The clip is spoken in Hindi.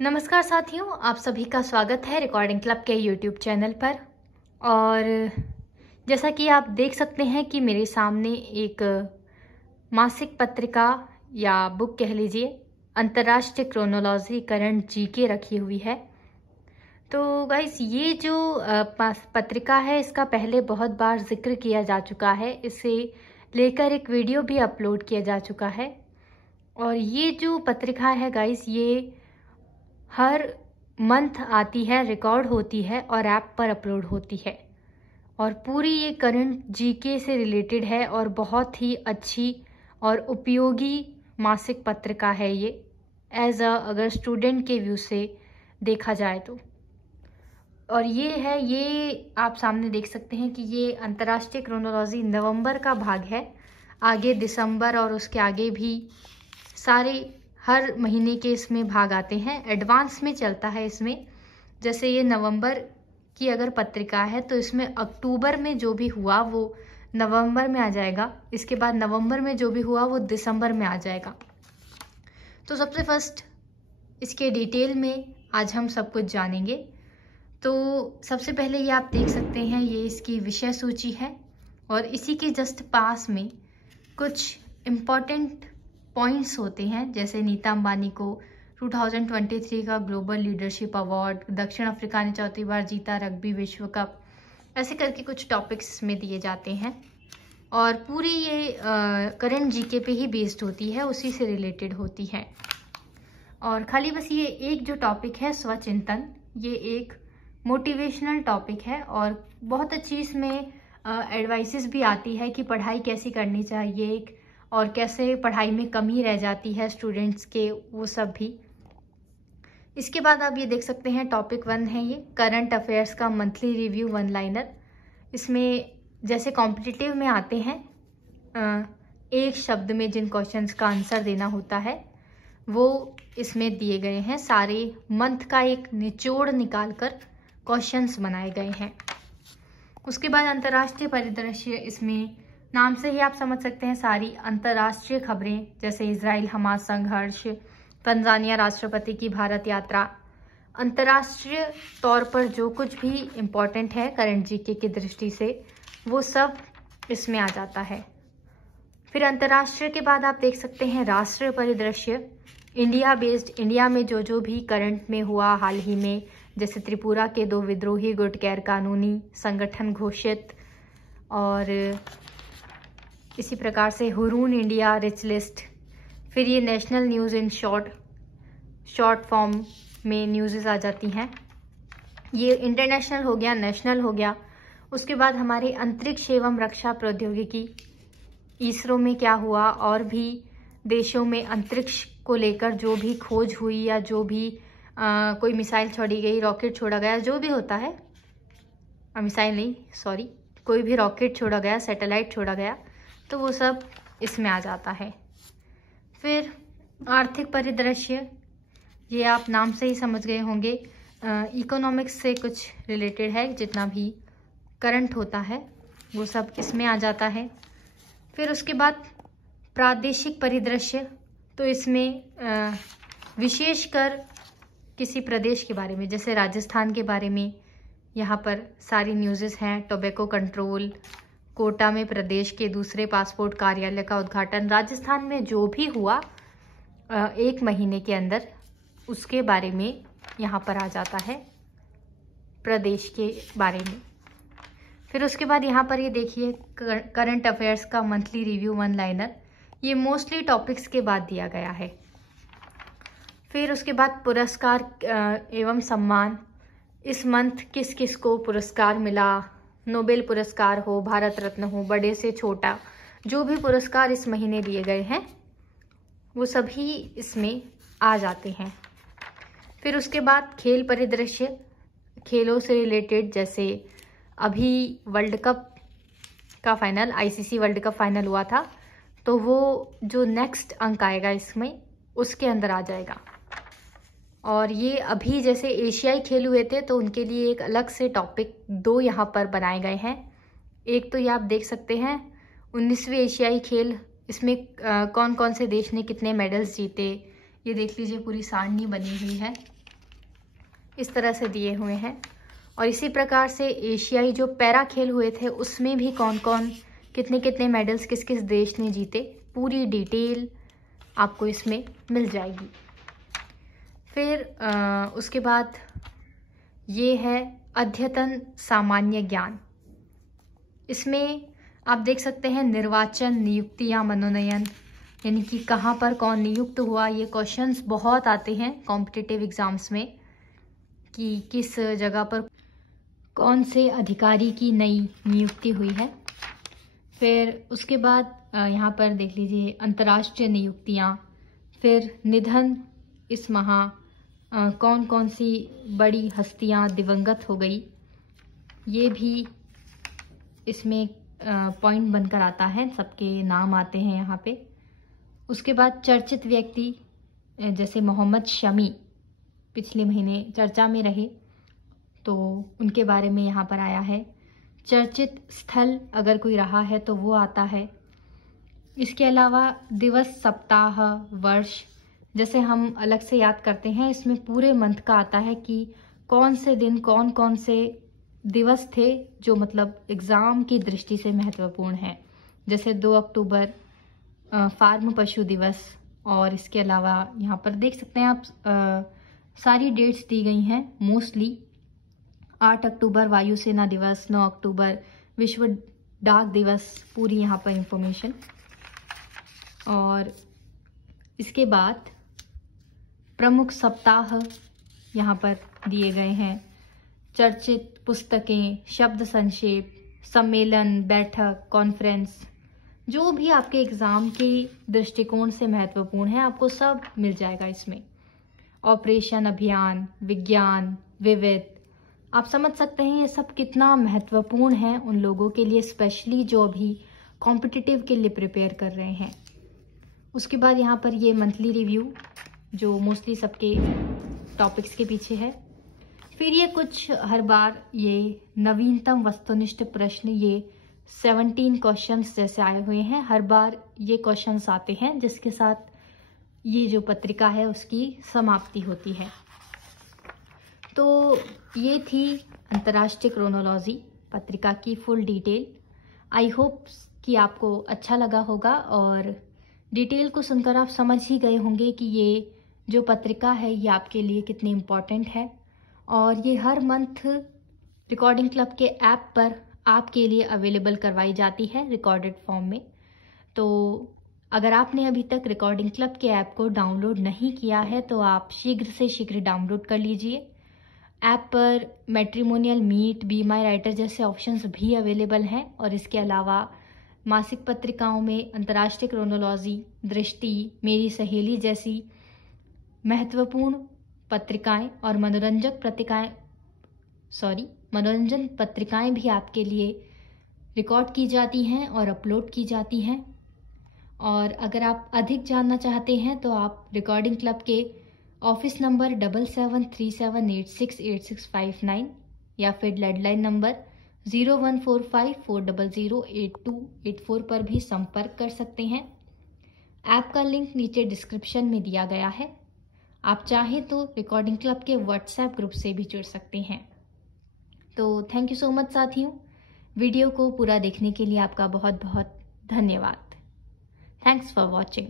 नमस्कार साथियों, आप सभी का स्वागत है रिकॉर्डिंग क्लब के यूट्यूब चैनल पर। और जैसा कि आप देख सकते हैं कि मेरे सामने एक मासिक पत्रिका या बुक कह लीजिए, अंतर्राष्ट्रीय क्रोनोलॉजी करंट जीके रखी हुई है। तो गाइस, ये जो पत्रिका है इसका पहले बहुत बार जिक्र किया जा चुका है। इसे लेकर एक वीडियो भी अपलोड किया जा चुका है। और ये जो पत्रिका है गाइस, ये हर मंथ आती है, रिकॉर्ड होती है और ऐप पर अपलोड होती है। और पूरी ये करंट जीके से रिलेटेड है और बहुत ही अच्छी और उपयोगी मासिक पत्रिका है ये, अगर स्टूडेंट के व्यू से देखा जाए तो। और ये आप सामने देख सकते हैं कि ये अंतर्राष्ट्रीय क्रोनोलॉजी नवंबर का भाग है। आगे दिसंबर और उसके आगे भी सारे हर महीने के इसमें भाग आते हैं। एडवांस में चलता है इसमें। जैसे ये नवंबर की अगर पत्रिका है तो इसमें अक्टूबर में जो भी हुआ वो नवंबर में आ जाएगा। इसके बाद नवंबर में जो भी हुआ वो दिसंबर में आ जाएगा। तो सबसे फर्स्ट इसके डिटेल में आज हम सब कुछ जानेंगे। तो सबसे पहले ये आप देख सकते हैं, ये इसकी विषय सूची है और इसी के जस्ट पास में कुछ इम्पॉर्टेंट पॉइंट्स होते हैं। जैसे नीता अंबानी को 2023 का ग्लोबल लीडरशिप अवार्ड, दक्षिण अफ्रीका ने चौथी बार जीता रग्बी विश्व कप, ऐसे करके कुछ टॉपिक्स इसमें दिए जाते हैं। और पूरी ये करंट जीके पे ही बेस्ड होती है, उसी से रिलेटेड होती है। और खाली बस ये एक जो टॉपिक है स्वचिंतन, ये एक मोटिवेशनल टॉपिक है और बहुत अच्छी इसमें एडवाइसेस भी आती है कि पढ़ाई कैसी करनी चाहिए और कैसे पढ़ाई में कमी रह जाती है स्टूडेंट्स के, वो सब भी। इसके बाद आप ये देख सकते हैं टॉपिक 1 है ये करंट अफेयर्स का मंथली रिव्यू वन लाइनर। इसमें जैसे कॉम्पिटिटिव में आते हैं एक शब्द में जिन क्वेश्चंस का आंसर देना होता है वो इसमें दिए गए हैं। सारे मंथ का एक निचोड़ निकाल कर क्वेश्चंस बनाए गए हैं। उसके बाद अंतर्राष्ट्रीय परिदृश्य, इसमें नाम से ही आप समझ सकते हैं सारी अंतर्राष्ट्रीय खबरें, जैसे इजराइल हमास संघर्ष, तंजानिया राष्ट्रपति की भारत यात्रा। अंतर्राष्ट्रीय तौर पर जो कुछ भी इम्पोर्टेंट है करंट जीके की दृष्टि से वो सब इसमें आ जाता है। फिर अंतर्राष्ट्रीय के बाद आप देख सकते हैं राष्ट्रीय परिदृश्य, इंडिया बेस्ड, इंडिया में जो भी करंट में हुआ हाल ही में, जैसे त्रिपुरा के 2 विद्रोही गुट गैर कानूनी संगठन घोषित, और इसी प्रकार से हुरून इंडिया रिच लिस्ट। फिर ये national news in short form में न्यूज़ आ जाती हैं। ये इंटरनेशनल हो गया, नेशनल हो गया। उसके बाद हमारे अंतरिक्ष एवं रक्षा प्रौद्योगिकी, इसरो में क्या हुआ और भी देशों में अंतरिक्ष को लेकर जो भी खोज हुई या जो भी कोई मिसाइल छोड़ी गई, रॉकेट छोड़ा गया, जो भी होता है, मिसाइल नहीं सॉरी, कोई भी रॉकेट छोड़ा गया, सैटेलाइट छोड़ा गया, तो वो सब इसमें आ जाता है। फिर आर्थिक परिदृश्य, ये आप नाम से ही समझ गए होंगे, इकोनॉमिक्स से कुछ रिलेटेड है। जितना भी करंट होता है वो सब इसमें आ जाता है। फिर उसके बाद प्रादेशिक परिदृश्य, तो इसमें विशेषकर किसी प्रदेश के बारे में, जैसे राजस्थान के बारे में यहाँ पर सारी न्यूज़ेस हैं। टोबैको कंट्रोल, कोटा में प्रदेश के दूसरे पासपोर्ट कार्यालय का उद्घाटन, राजस्थान में जो भी हुआ 1 महीने के अंदर, उसके बारे में यहाँ पर आ जाता है, प्रदेश के बारे में। फिर उसके बाद यहाँ पर ये देखिए करंट अफेयर्स का मंथली रिव्यू वन लाइनर, ये मोस्टली टॉपिक्स के बाद दिया गया है। फिर उसके बाद पुरस्कार एवं सम्मान, इस मंथ किस किस को पुरस्कार मिला, नोबेल पुरस्कार हो, भारत रत्न हो, बड़े से छोटा जो भी पुरस्कार इस महीने दिए गए हैं वो सभी इसमें आ जाते हैं। फिर उसके बाद खेल परिदृश्य, खेलों से रिलेटेड, जैसे अभी वर्ल्ड कप का final, ICC world cup final हुआ था, तो वो जो नेक्स्ट अंक आएगा इसमें उसके अंदर आ जाएगा। और ये अभी जैसे एशियाई खेल हुए थे तो उनके लिए एक अलग से टॉपिक 2 यहाँ पर बनाए गए हैं। एक तो ये आप देख सकते हैं 19वीं एशियाई खेल, इसमें कौन कौन से देश ने कितने मेडल्स जीते, ये देख लीजिए, पूरी सारणी बनी हुई है। इस तरह से दिए हुए हैं। और इसी प्रकार से एशियाई जो पैरा खेल हुए थे उसमें भी कौन कौन कितने कितने मेडल्स किस किस देश ने जीते, पूरी डिटेल आपको इसमें मिल जाएगी। फिर उसके बाद ये है अद्यतन सामान्य ज्ञान। इसमें आप देख सकते हैं निर्वाचन, नियुक्ति या मनोनयन, यानी कि कहाँ पर कौन नियुक्त हुआ। ये क्वेश्चंस बहुत आते हैं कॉम्पिटिटिव एग्जाम्स में कि किस जगह पर कौन से अधिकारी की नई नियुक्ति हुई है। फिर उसके बाद यहाँ पर देख लीजिए अंतर्राष्ट्रीय नियुक्तियाँ। फिर निधन, इस माह कौन कौन सी बड़ी हस्तियाँ दिवंगत हो गई, ये भी इसमें पॉइंट बनकर आता है, सबके नाम आते हैं यहाँ पे। उसके बाद चर्चित व्यक्ति जैसे मोहम्मद शमी पिछले महीने चर्चा में रहे, तो उनके बारे में यहाँ पर आया है। चर्चित स्थल अगर कोई रहा है तो वो आता है। इसके अलावा दिवस, सप्ताह, वर्ष जैसे हम अलग से याद करते हैं, इसमें पूरे मंथ का आता है कि कौन से दिन कौन कौन से दिवस थे जो मतलब एग्ज़ाम की दृष्टि से महत्वपूर्ण है। जैसे 2 अक्टूबर फार्म पशु दिवस, और इसके अलावा यहाँ पर देख सकते हैं आप सारी डेट्स दी गई हैं मोस्टली। 8 अक्टूबर वायुसेना दिवस, 9 अक्टूबर विश्व डाक दिवस, पूरी यहाँ पर इंफॉर्मेशन। और इसके बाद प्रमुख सप्ताह यहाँ पर दिए गए हैं। चर्चित पुस्तकें, शब्द संक्षेप, सम्मेलन, बैठक, कॉन्फ्रेंस, जो भी आपके एग्ज़ाम के दृष्टिकोण से महत्वपूर्ण है आपको सब मिल जाएगा इसमें। ऑपरेशन, अभियान, विज्ञान, विविध, आप समझ सकते हैं ये सब कितना महत्वपूर्ण है उन लोगों के लिए, स्पेशली जो अभी कॉम्पिटिटिव के लिए प्रिपेयर कर रहे हैं। उसके बाद यहाँ पर ये मंथली रिव्यू जो मोस्टली सबके टॉपिक्स के पीछे है। फिर ये कुछ हर बार ये नवीनतम वस्तुनिष्ठ प्रश्न, ये 17 क्वेश्चंस जैसे आए हुए हैं, हर बार ये क्वेश्चंस आते हैं जिसके साथ ये जो पत्रिका है उसकी समाप्ति होती है। तो ये थी अंतर्राष्ट्रीय क्रोनोलॉजी पत्रिका की फुल डिटेल। आई होप कि आपको अच्छा लगा होगा और डिटेल को सुनकर आप समझ ही गए होंगे कि ये जो पत्रिका है ये आपके लिए कितनी इम्पॉर्टेंट है। और ये हर मंथ रिकॉर्डिंग क्लब के ऐप पर आपके लिए अवेलेबल करवाई जाती है रिकॉर्डेड फॉर्म में। तो अगर आपने अभी तक रिकॉर्डिंग क्लब के ऐप को डाउनलोड नहीं किया है तो आप शीघ्र से शीघ्र डाउनलोड कर लीजिए। ऐप पर matrimonial, meet, be my writer जैसे ऑप्शंस भी अवेलेबल हैं। और इसके अलावा मासिक पत्रिकाओं में अंतर्राष्ट्रीय क्रोनोलॉजी, दृष्टि, मेरी सहेली जैसी महत्वपूर्ण पत्रिकाएं और मनोरंजन पत्रिकाएं भी आपके लिए रिकॉर्ड की जाती हैं और अपलोड की जाती हैं। और अगर आप अधिक जानना चाहते हैं तो आप रिकॉर्डिंग क्लब के ऑफिस नंबर 7737868659 या फिर लैंडलाइन नंबर 0145400828 पर भी संपर्क कर सकते हैं। ऐप का लिंक नीचे डिस्क्रिप्शन में दिया गया है। आप चाहें तो रिकॉर्डिंग क्लब के व्हाट्सएप ग्रुप से भी जुड़ सकते हैं। तो थैंक यू सो मच साथियों, वीडियो को पूरा देखने के लिए आपका बहुत बहुत धन्यवाद। Thanks for watching.